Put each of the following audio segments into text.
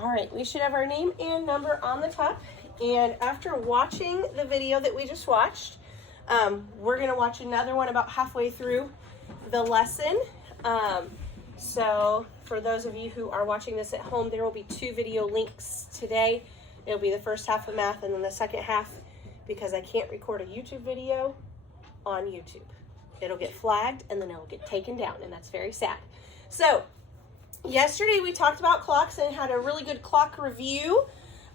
All right, we should have our name and number on the top. And after watching the video that we just watched, we're going to watch another one about halfway through the lesson. So for those of you who are watching this at home, there will be 2 video links today. It'll be the first half of math and then the second half, because I can't record a YouTube video on YouTube. It'll get flagged and then it'll get taken down, and that's very sad. So yesterday we talked about clocks and had a really good clock review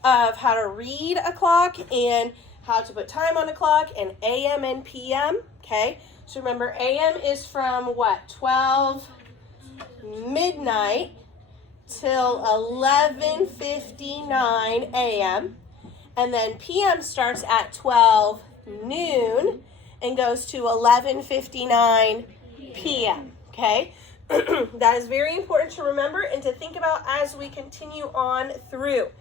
of how to read a clock and how to put time on a clock, and AM and PM, okay? So remember, AM is from what? 12 midnight till 11:59 AM, and then PM starts at 12 noon and goes to 11:59 PM, okay? That is very important to remember and to think about as we continue on through.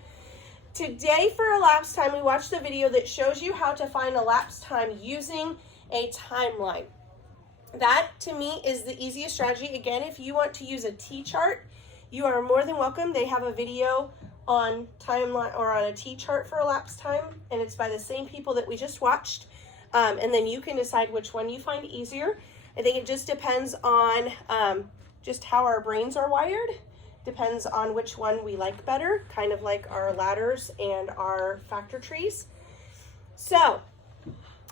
Today for elapsed time, we watched the video that shows you how to find elapsed time using a timeline. That, to me, is the easiest strategy. Again, if you want to use a T-chart, you are more than welcome. They have a video on timeline or on a T-chart for elapsed time, and it's by the same people that we just watched. And then you can decide which one you find easier. I think it just depends on just how our brains are wired. Depends on which one we like better, kind of like our ladders and our factor trees. So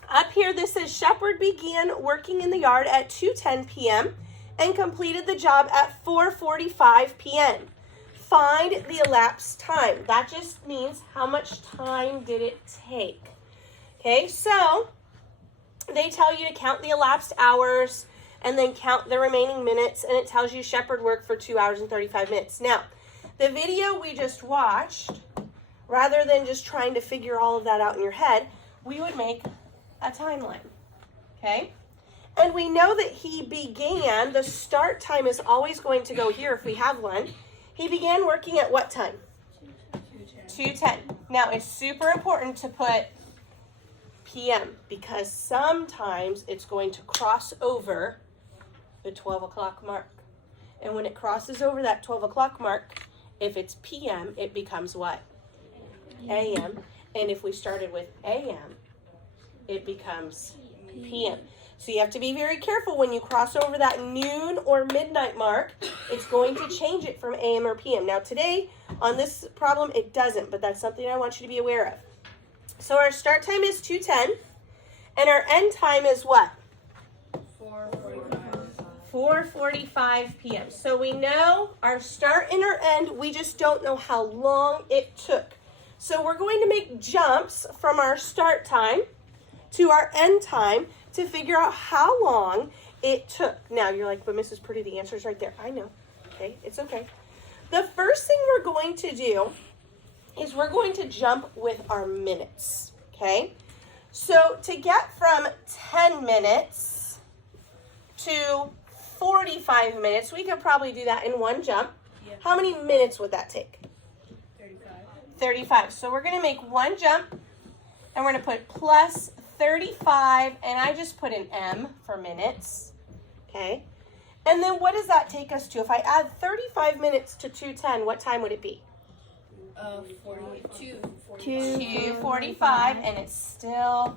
up here, this says Shepherd began working in the yard at 2:10 p.m. and completed the job at 4:45 p.m. Find the elapsed time. That just means how much time did it take. Okay, so they tell you to count the elapsed hours and then count the remaining minutes, and it tells you Shepherd worked for 2 hours and 35 minutes. Now, the video we just watched, rather than just trying to figure all of that out in your head, we would make a timeline, okay? And we know that he began, the start time is always going to go here if we have one. He began working at what time? 2:10. Now, it's super important to put PM, because sometimes it's going to cross over the 12 o'clock mark. And when it crosses over that 12 o'clock mark, if it's PM, it becomes what? AM. And if we started with AM, it becomes PM. So you have to be very careful when you cross over that noon or midnight mark. It's going to change it from AM or PM. Now today, on this problem, it doesn't, but that's something I want you to be aware of. So our start time is 2:10, and our end time is what? 4:45 p.m. So we know our start and our end, we just don't know how long it took. So we're going to make jumps from our start time to our end time to figure out how long it took. Now you're like, but Mrs. Pretty, the answer's right there. I know, okay, it's okay. The first thing we're going to do is we're going to jump with our minutes, okay? So to get from 10 minutes to 45 minutes, we could probably do that in one jump. Yeah. How many minutes would that take? 35. So we're going to make one jump, and we're going to put plus 35, and I just put an M for minutes, okay? And then what does that take us to? If I add 35 minutes to 2:10, what time would it be? 2:45, and it's still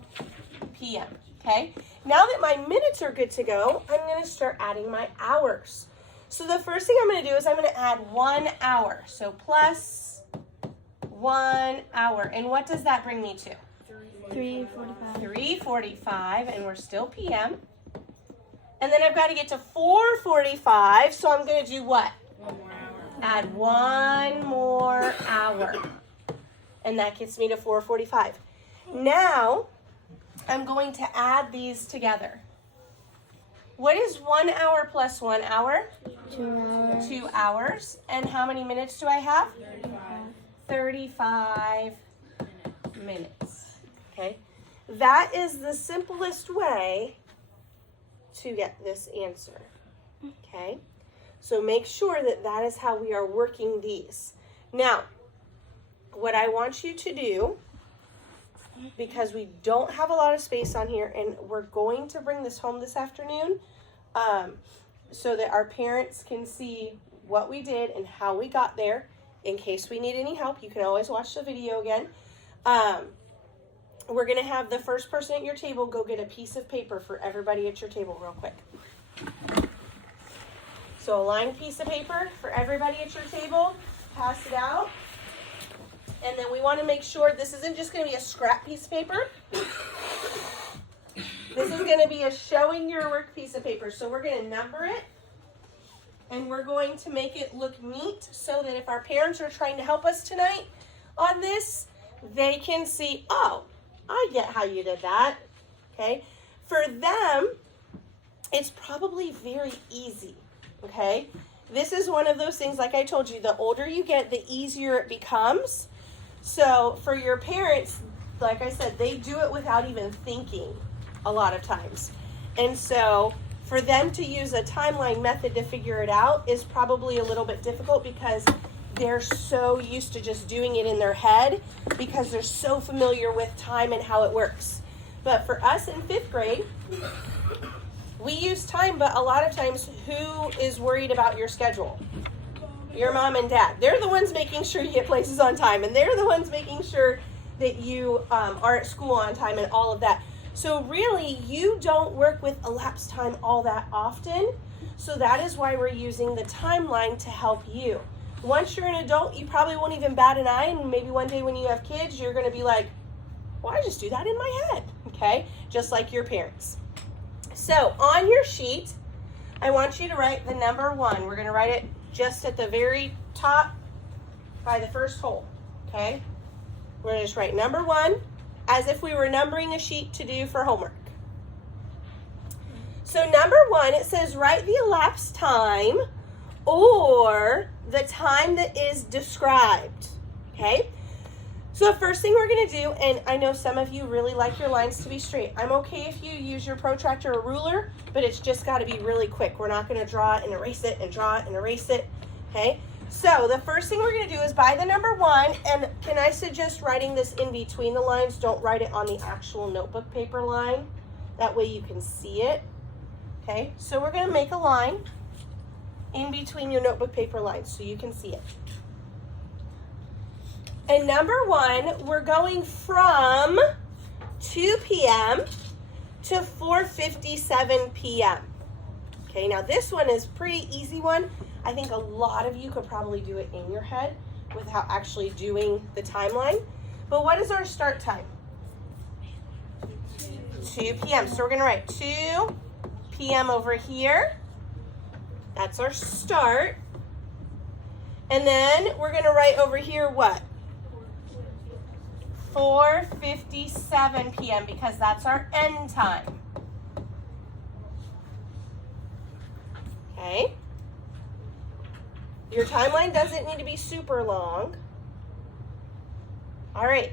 PM, okay? Now that my minutes are good to go, I'm going to start adding my hours. So the first thing I'm going to do is I'm going to add 1 hour. So plus 1 hour. And what does that bring me to? 3:45. 3:45, and we're still PM. And then I've got to get to 4:45, so I'm going to do what? 1 more hour. Add 1 more hour. And that gets me to 4:45. Now, I'm going to add these together. What is 1 hour plus 1 hour? 2 hours. 2 hours. And how many minutes do I have? 35 minutes. Okay? That is the simplest way to get this answer. Okay? So make sure that that is how we are working these. Now, what I want you to do, because we don't have a lot of space on here, and we're going to bring this home this afternoon so that our parents can see what we did and how we got there, in case we need any help, you can always watch the video again. We're going to have the first person at your table go get a piece of paper for everybody at your table real quick. So a lined piece of paper for everybody at your table. Pass it out. And then we want to make sure this isn't just going to be a scrap piece of paper. This is going to be a showing your work piece of paper. So we're going to number it. And we're going to make it look neat so that if our parents are trying to help us tonight on this, they can see, oh, I get how you did that. Okay? For them, it's probably very easy. Okay? This is one of those things, like I told you, the older you get, the easier it becomes. So for your parents, like I said, they do it without even thinking a lot of times. And so for them to use a timeline method to figure it out is probably a little bit difficult because they're so used to just doing it in their head because they're so familiar with time and how it works. But for us in 5th grade, we use time, but a lot of times who is worried about your schedule? Your mom and dad. They're the ones making sure you get places on time, and they're the ones making sure that you are at school on time and all of that. So really, you don't work with elapsed time all that often. So that is why we're using the timeline to help you. Once you're an adult, you probably won't even bat an eye, and maybe one day when you have kids, you're going to be like, well, I just do that in my head, okay? Just like your parents. So on your sheet, I want you to write the number 1. We're going to write it just at the very top by the first hole, okay? We're going to just write number 1 as if we were numbering a sheet to do for homework. So number 1, it says write the elapsed time or the time that is described, okay? So the first thing we're going to do, and I know some of you really like your lines to be straight. I'm okay if you use your protractor or ruler, but it's just got to be really quick. We're not going to draw it and erase it and draw it and erase it, okay? So the first thing we're going to do is by the number 1, and can I suggest writing this in between the lines? Don't write it on the actual notebook paper line. That way you can see it, okay? So we're going to make a line in between your notebook paper lines so you can see it. And number 1, we're going from 2 p.m. to 4:57 p.m. Okay, now this one is pretty easy one. I think a lot of you could probably do it in your head without actually doing the timeline. But what is our start time? 2 p.m. So we're going to write 2 p.m. over here. That's our start. And then we're going to write over here what? 4:57 p.m. because that's our end time. Okay? Your timeline doesn't need to be super long. All right.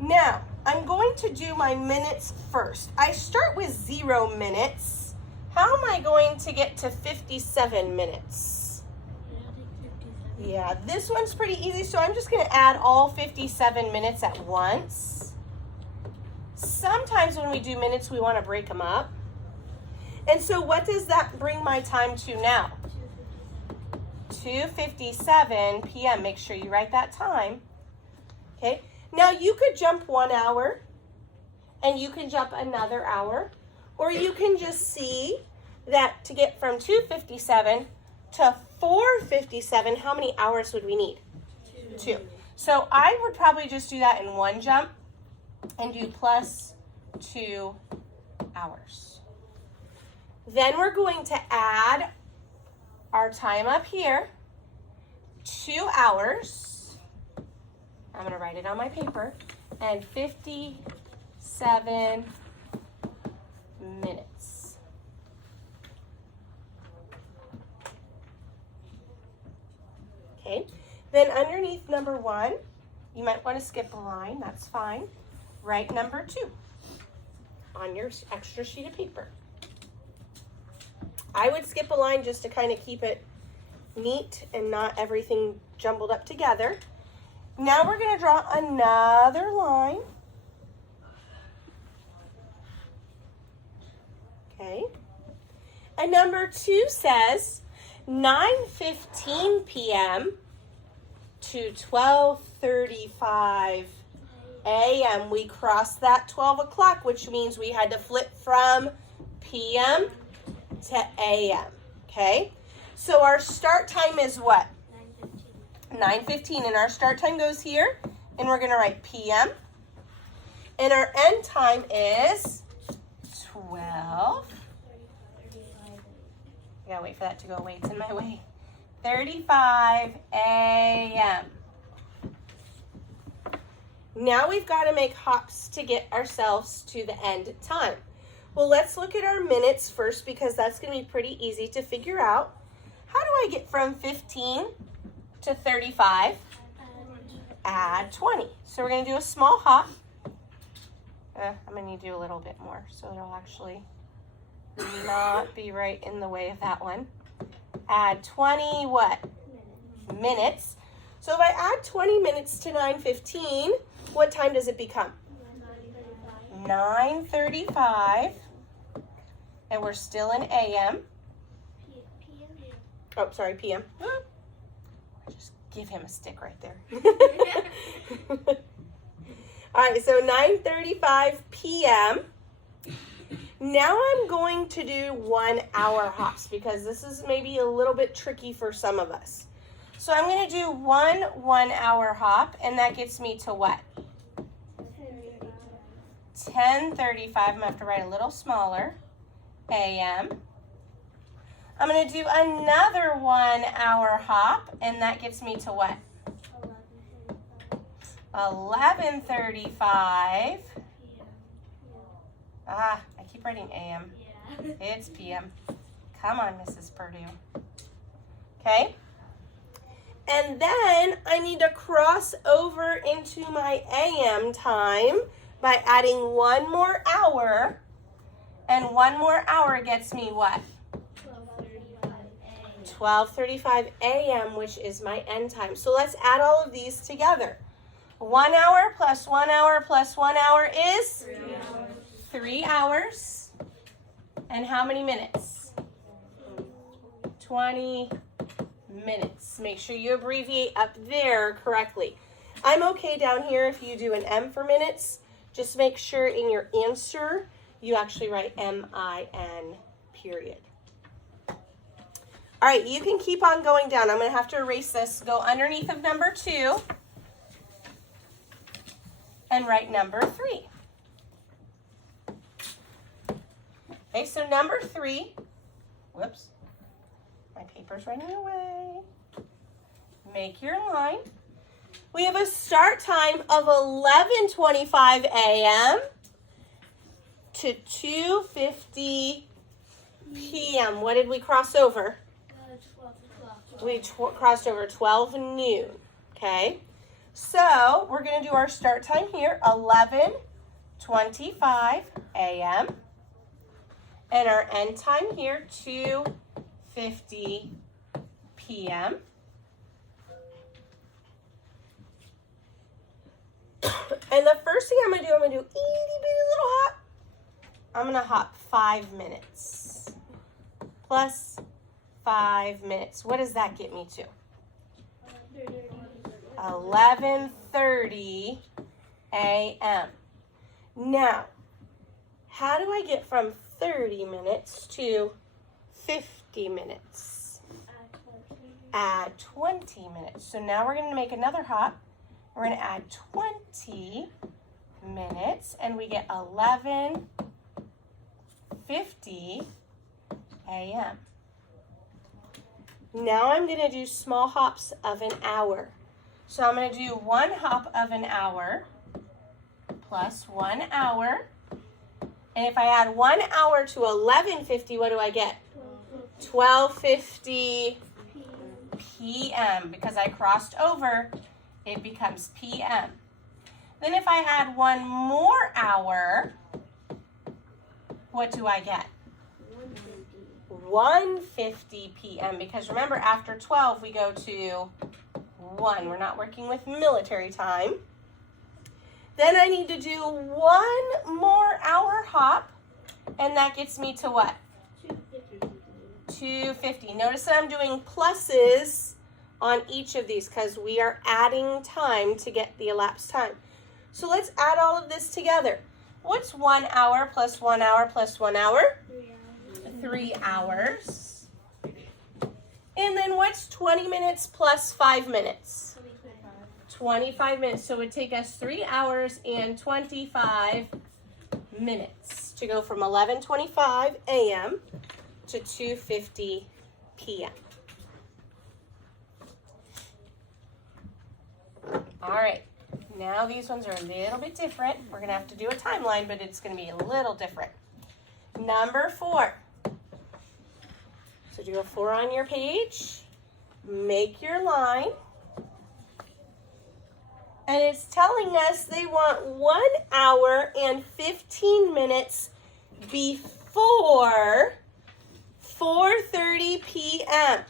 Now, I'm going to do my minutes first. I start with 0 minutes. How am I going to get to 57 minutes? Yeah, this one's pretty easy, so I'm just going to add all 57 minutes at once. Sometimes when we do minutes, we want to break them up. And so what does that bring my time to now? 2:57 p.m. Make sure you write that time. Okay, now you could jump 1 hour, and you can jump another hour, or you can just see that to get from 2:57 to 4:57, how many hours would we need? 2. So I would probably just do that in one jump and do plus 2 hours. Then we're going to add our time up here, 2 hours. I'm going to write it on my paper, and 57 minutes. Okay, then underneath number 1, you might want to skip a line, that's fine. Write number 2 on your extra sheet of paper. I would skip a line just to kind of keep it neat and not everything jumbled up together. Now we're going to draw another line. Okay, and number 2 says 9:15 p.m. to 12:35 a.m. We crossed that 12 o'clock, which means we had to flip from p.m. to a.m. Okay? So our start time is what? 9:15. And our start time goes here. And we're going to write p.m. And our end time is 12. I gotta wait for that to go away. It's in my way. 35 a.m. Now we've got to make hops to get ourselves to the end time. Well, let's look at our minutes first because that's going to be pretty easy to figure out. How do I get from 15 to 35? Add 20. So we're going to do a small hop. I'm going to need to do a little bit more so it'll actually not be right in the way of that one. Add 20 what? Minutes. So if I add 20 minutes to 9:15, what time does it become? 9:35. And we're still in AM. Oh, sorry, PM. Just give him a stick right there. All right, so 9:35 p.m. Now I'm going to do 1 hour hops because this is maybe a little bit tricky for some of us. So I'm going to do one 1 hour hop, and that gets me to what? 10:35. I'm going to have to write a little smaller. a.m. I'm going to do another 1 hour hop, and that gets me to what? 11:35. I keep writing a.m. It's p.m. Come on, Mrs. Purdue. Okay. And then I need to cross over into my a.m. time by adding 1 more hour. And 1 more hour gets me what? 12:35 a.m., which is my end time. So let's add all of these together. 1 hour plus 1 hour plus 1 hour is? 3 hours. 3 hours. And how many minutes? 20 minutes. Make sure you abbreviate up there correctly. I'm okay down here if you do an M for minutes. Just make sure in your answer you actually write M-I-N, period. All right, you can keep on going down. I'm going to have to erase this. Go underneath of number 2 and write number 3. Okay, so number 3, whoops, my paper's running away. Make your line. We have a start time of 11:25 a.m. to 2:50 p.m. What did we cross over? 12. We crossed over 12 noon, okay? So we're going to do our start time here, 11:25 a.m. And our end time here, 2:50 p.m. And the first thing I'm going to do, itty bitty little hop. I'm going to hop 5 minutes. Plus 5 minutes. What does that get me to? 11:30 a.m. Now, how do I get from 30 minutes to 50 minutes? Add 20 minutes. So now we're going to make another hop. We're going to add 20 minutes, and we get 11:50 a.m. Now I'm going to do small hops of an hour. So I'm going to do 1 hop of an hour plus 1 hour. And if I add 1 hour to 11:50, what do I get? 12:50 p.m. Because I crossed over, it becomes p.m. Then if I add 1 more hour, what do I get? 1:50 p.m. Because remember, after 12, we go to 1. We're not working with military time. Then I need to do 1 more hour hop, and that gets me to what? 2:50. Notice that I'm doing pluses on each of these because we are adding time to get the elapsed time. So let's add all of this together. What's 1 hour plus 1 hour plus 1 hour? 3 hours. And then what's 20 minutes plus 5 minutes? 25 minutes. So it would take us 3 hours and 25 minutes to go from 11:25 a.m. to 2:50 p.m. All right. Now these ones are a little bit different. We're going to have to do a timeline, but it's going to be a little different. Number 4. So do a 4 on your page. Make your line. And it's telling us they want 1 hour and 15 minutes before 4:30 p.m.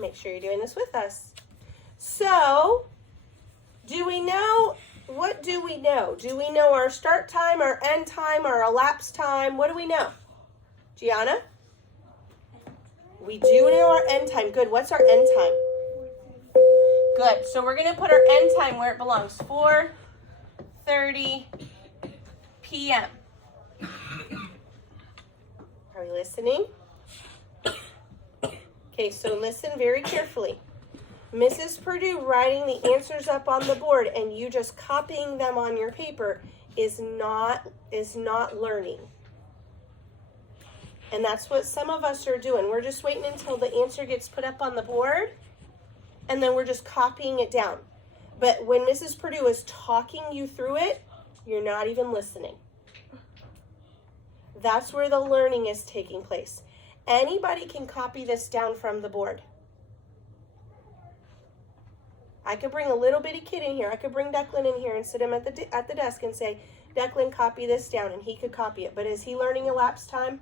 Make sure you're doing this with us. So, do we know, what do we know? Do we know our start time, our end time, our elapsed time? What do we know? Gianna? We do know our end time. Good. What's our end time? Good. So we're going to put our end time where it belongs. 4:30 p.m. Are we listening? Okay, so listen very carefully. Mrs. Purdue writing the answers up on the board and you just copying them on your paper is not learning. And that's what some of us are doing. We're just waiting until the answer gets put up on the board and then we're just copying it down. But when Mrs. Purdue is talking you through it, you're not even listening. That's where the learning is taking place. Anybody can copy this down from the board. I could bring a little bitty kid in here. I could bring Declan in here and sit him at the desk and say, Declan, copy this down, and he could copy it. But is he learning elapsed time?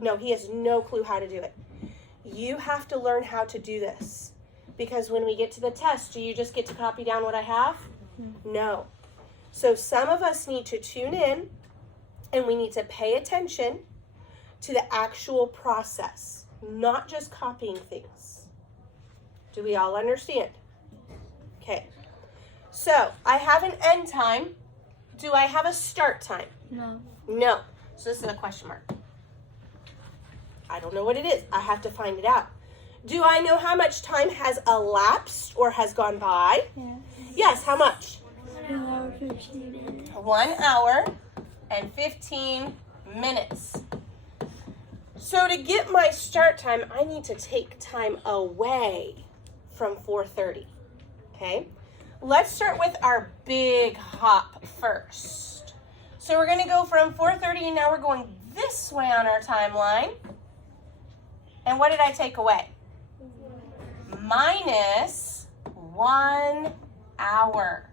No, he has no clue how to do it. You have to learn how to do this. Because when we get to the test, do you just get to copy down what I have? No. So some of us need to tune in, and we need to pay attention to the actual process, not just copying things. Do we all understand? Okay. So I have an end time. Do I have a start time? No. No. So this is a question mark. I don't know what it is. I have to find it out. Do I know how much time has elapsed or has gone by? Yeah. Yes, how much? 1 hour, 15 minutes. 1 hour and 15 minutes. So to get my start time, I need to take time away from 4:30. Okay? Let's start with our big hop first. So we're going to go from 4:30 and now we're going this way on our timeline. And what did I take away? Minus 1 hour.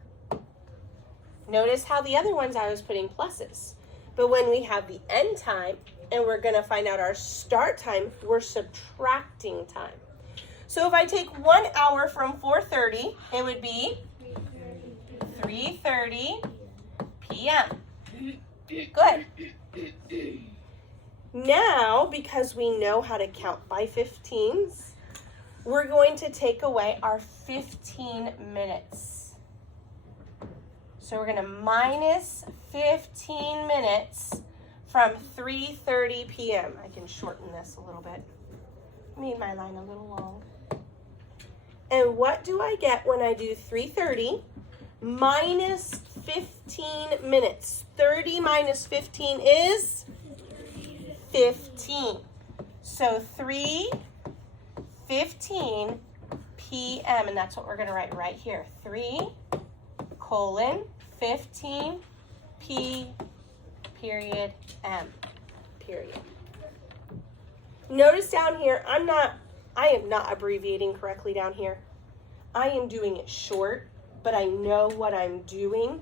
Notice how the other ones I was putting pluses. But when we have the end time and we're going to find out our start time, we're subtracting time. So if I take 1 hour from 4:30, it would be 3:30 p.m. Good. Now, because we know how to count by 15s, we're going to take away our 15 minutes. So we're going to minus 15 minutes from 3:30 p.m. I can shorten this a little bit. Made my line a little long. And what do I get when I do 3:30 minus 15 minutes? 30 minus 15 is 15. So 3:15 p.m. And that's what we're going to write right here. 3:15 p period m period. Notice down here, I am not abbreviating correctly down here. I am doing it short, but I know what I'm doing.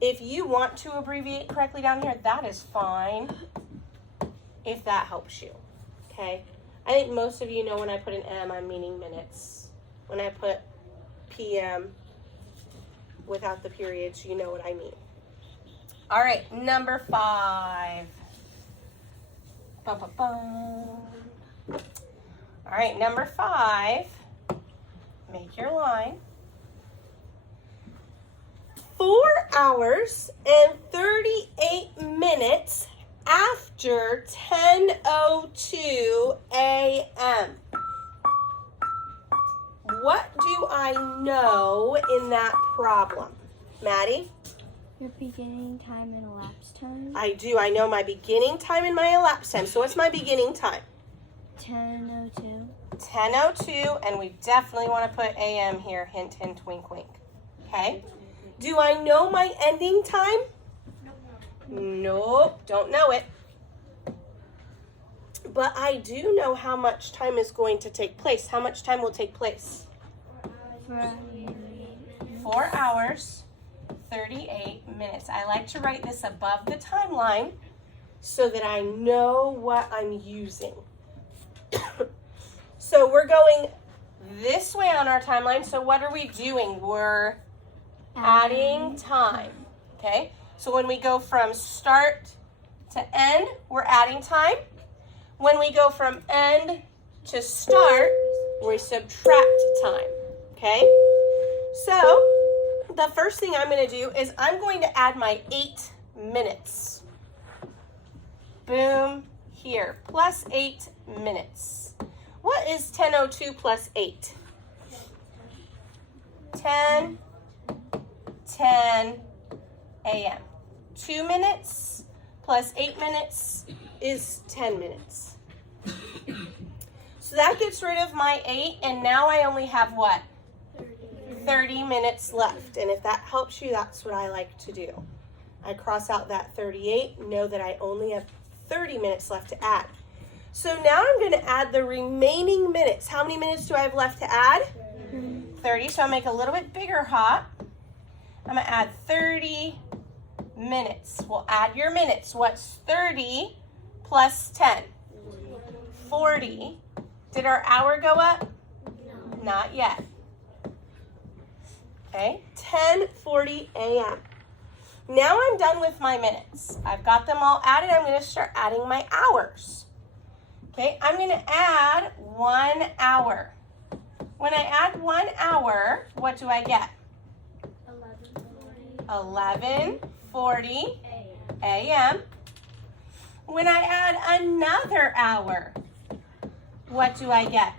If you want to abbreviate correctly down here, that is fine, if that helps you, okay? I think most of you know when I put an M, I'm meaning minutes. When I put PM without the periods, you know what I mean. All right, number 5. Bum, bum, bum. All right, number 5. make your line. 4 hours and 38 minutes after 10:02 a.m. What do I know in that problem? Maddie? Your beginning time and elapsed time. I do. I know my beginning time and my elapsed time. So what's my beginning time? 10:02. 10:02, and we definitely want to put AM here, hint, hint, wink, wink. Okay? Do I know my ending time? Nope, don't know it. But I do know how much time is going to take place. How much time will take place? 4 hours, 38 minutes. I like to write this above the timeline so that I know what I'm using. So we're going this way on our timeline. So what are we doing? We're adding time. Okay? So when we go from start to end, we're adding time. When we go from end to start, we subtract time. Okay? So the first thing I'm going to do is I'm going to add my 8 minutes. Boom, here, plus 8 minutes. What is 10:02 plus 8? 10 a.m. 2 minutes plus 8 minutes is 10 minutes. So that gets rid of my 8, and now I only have what? 30 minutes left. And if that helps you, that's what I like to do. I cross out that 38, know that I only have 30 minutes left to add. So now I'm going to add the remaining minutes. How many minutes do I have left to add? 30. So I'll make a little bit bigger hot. I'm going to add 30 minutes. We'll add your minutes. What's 30 plus 10? 40. Did our hour go up? No. Not yet. Okay, 10:40 a.m. Now I'm done with my minutes. I've got them all added. I'm going to start adding my hours. Okay, I'm going to add 1 hour. When I add 1 hour, what do I get? 11:40 a.m. When I add another hour, what do I get?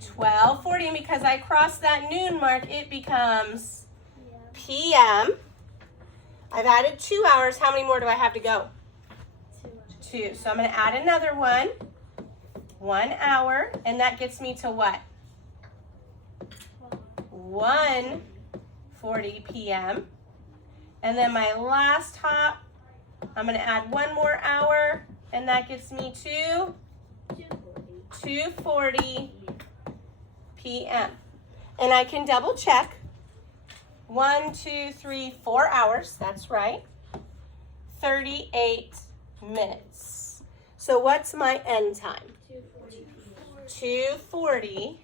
12:40, and because I crossed that noon mark, it becomes p.m. I've added 2 hours. How many more do I have to go? 2. So I'm going to add another one. 1 hour, and that gets me to what? 1:40 p.m. And then my last hop, I'm going to add 1 more hour, and that gets me to 2:40 p.m. And I can double check. 1, 2, 3, 4 hours. That's right. 38 minutes. So what's my end time? 2:40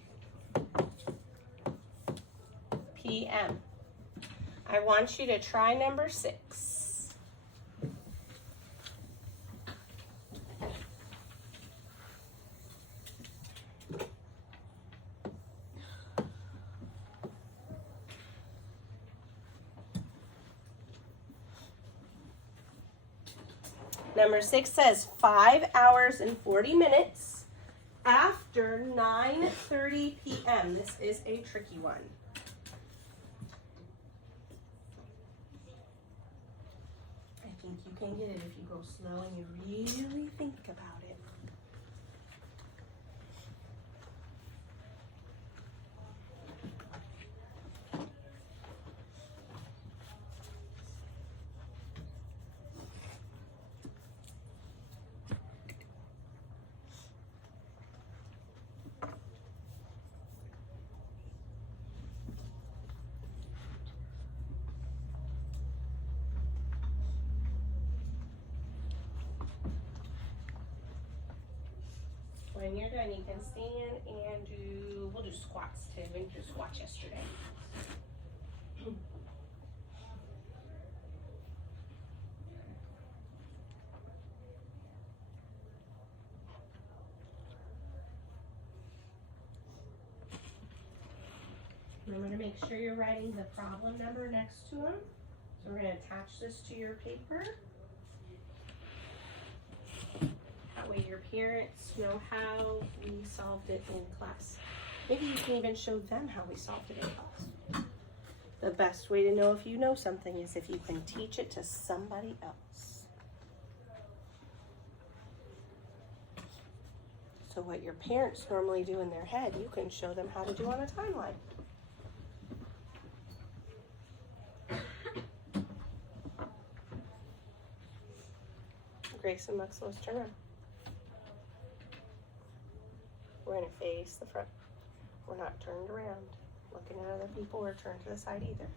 p.m. I want you to try number 6. Number 6 says 5 hours and 40 minutes after 9:30 p.m. This is a tricky one. I think you can get it if you go slow and you really think about it. When you're done, you can stand and we'll do squats too. We did squats yesterday. And I'm going to make sure you're writing the problem number next to them. So we're going to attach this to your paper. That way your parents know how we solved it in class. Maybe you can even show them how we solved it in class. The best way to know if you know something is if you can teach it to somebody else. So what your parents normally do in their head, you can show them how to do on a timeline. Grace and Max, let's turn around. We're going to face the front. We're not turned around, looking at other people or turned to the side either.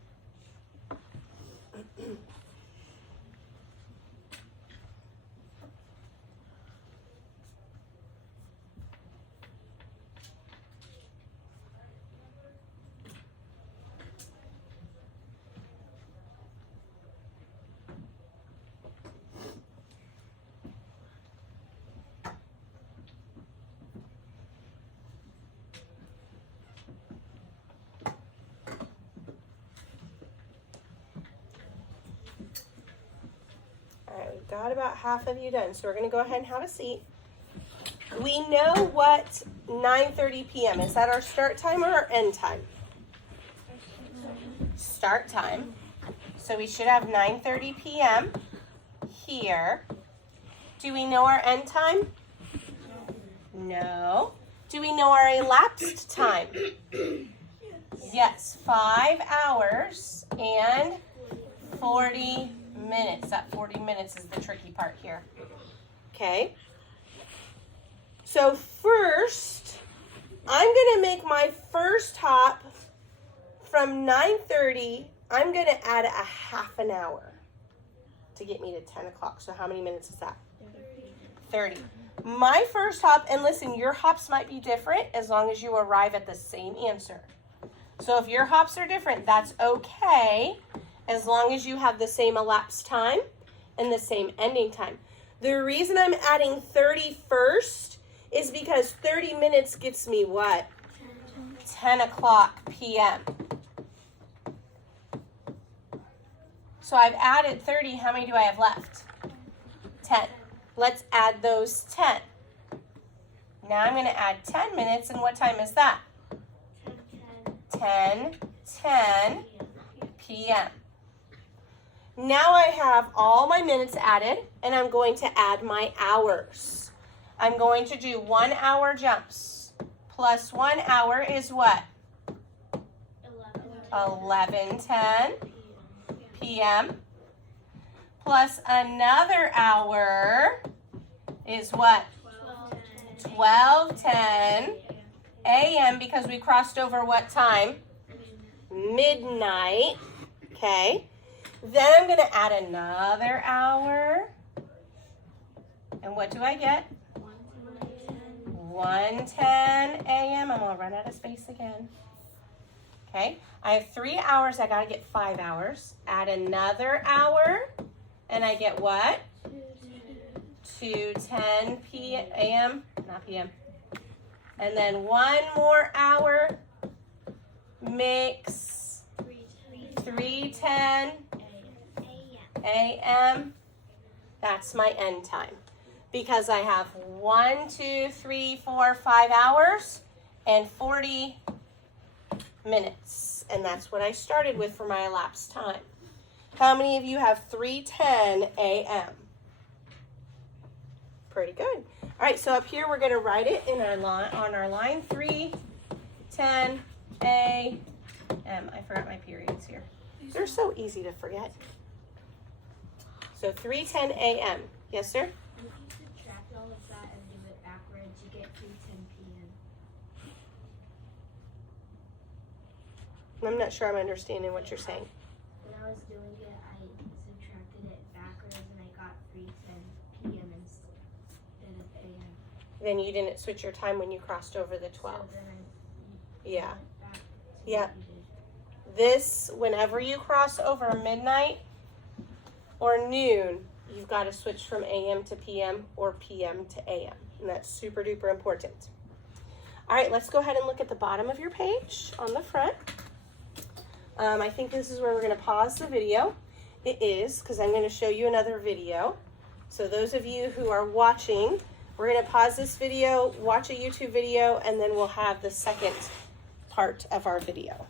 We've got about half of you done, so we're going to go ahead and have a seat. We know what 9:30 p.m. is. That our start time or our end time? Start time. So we should have 9:30 p.m. here. Do we know our end time? No. Do we know our elapsed time? Yes, 5 hours and 40 minutes. That 40 minutes is the tricky part here. Okay. So first, I'm going to make my first hop from 9:30. I'm going to add a half an hour to get me to 10 o'clock. So how many minutes is that? 30. My first hop, and listen, your hops might be different as long as you arrive at the same answer. So if your hops are different, that's okay, as long as you have the same elapsed time and the same ending time. The reason I'm adding 30 first is because 30 minutes gets me what? 10 o'clock p.m. So I've added 30. How many do I have left? 10. Let's add those 10. Now I'm going to add 10 minutes, and what time is that? 10:10 p.m. Now I have all my minutes added, and I'm going to add my hours. I'm going to do 1 hour jumps. Plus 1 hour is what? 11:10 p.m. Plus another hour is what? 12:10 a.m. because we crossed over what time? Midnight. Okay. Then I'm going to add another hour. And what do I get? 1:10 a.m. I'm going to run out of space again. Okay. I have 3 hours. I got to get 5 hours. Add another hour. And I get what? 2:10 p.m. Not p.m. And then 1 more hour makes 3:10 a.m. That's my end time. Because I have 1, 2, 3, 4, 5 hours and 40 minutes. And that's what I started with for my elapsed time. How many of you have 3:10 a.m.? Pretty good. All right, so up here we're going to write it in our line, on our line, 3:10 a.m. I forgot my periods here. They're so easy to forget. So 3:10 a.m. Yes, sir? If you subtract all of that and do it backwards, you get 3:10 p.m. I'm not sure I'm understanding what you're saying. When I was doing it, I subtracted it backwards and I got 3:10 p.m. instead of a.m. Then you didn't switch your time when you crossed over the 12. So then Yeah. went back to Yeah. what you did. This, whenever you cross over midnight or noon, you've got to switch from AM to PM or PM to AM. And that's super duper important. All right, let's go ahead and look at the bottom of your page on the front. I think this is where we're going to pause the video. It is, because I'm going to show you another video. So those of you who are watching, we're going to pause this video, watch a YouTube video, and then we'll have the second part of our video.